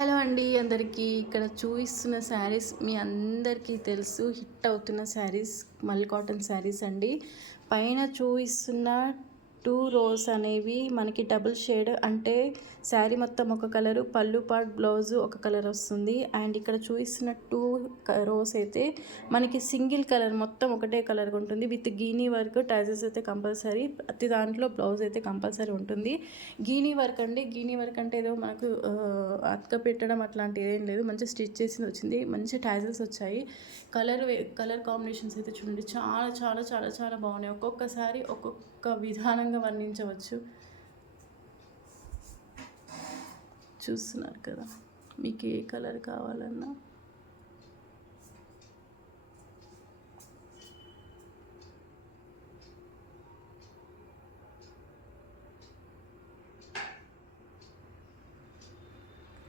Hello అండి అందరికీ. ఇక్కడ చూపిస్తున్న శారీస్ మీ అందరికీ తెలుసు, హిట్ అవుతున్న శారీస్ మల్ కాటన్ శారీస్ అండి. పైన చూపిస్తున్న 2 రోస్ అనేవి మనకి డబుల్ షేడ్, అంటే శారీ మొత్తం ఒక కలరు, పళ్ళు పార్ట్ బ్లౌజు ఒక కలర్ వస్తుంది. అండ్ ఇక్కడ చూపిస్తున్న 2 రోస్ అయితే మనకి సింగిల్ కలర్, మొత్తం ఒకటే కలర్గా ఉంటుంది. విత్ గీనీ వర్క్, టాజెస్ అయితే కంపల్సరీ. ప్రతి దాంట్లో బ్లౌజ్ అయితే కంపల్సరీ ఉంటుంది. గీనీ వర్క్ అండి. గీనీ వర్క్ అంటే ఏదో మనకు అతక పెట్టడం అట్లాంటిది ఏం లేదు, మంచి స్టిచ్ చేసింది వచ్చింది, మంచి టాజెస్ వచ్చాయి. కలర్ కాంబినేషన్స్ అయితే చూడండి, చాలా చాలా చాలా చాలా బాగున్నాయి. ఒక్కొక్కసారి ఒక్కొక్క విధానంగా వర్ణించవచ్చు. చూస్తున్నారు కదా, మీకు ఏ కలర్ కావాలన్నా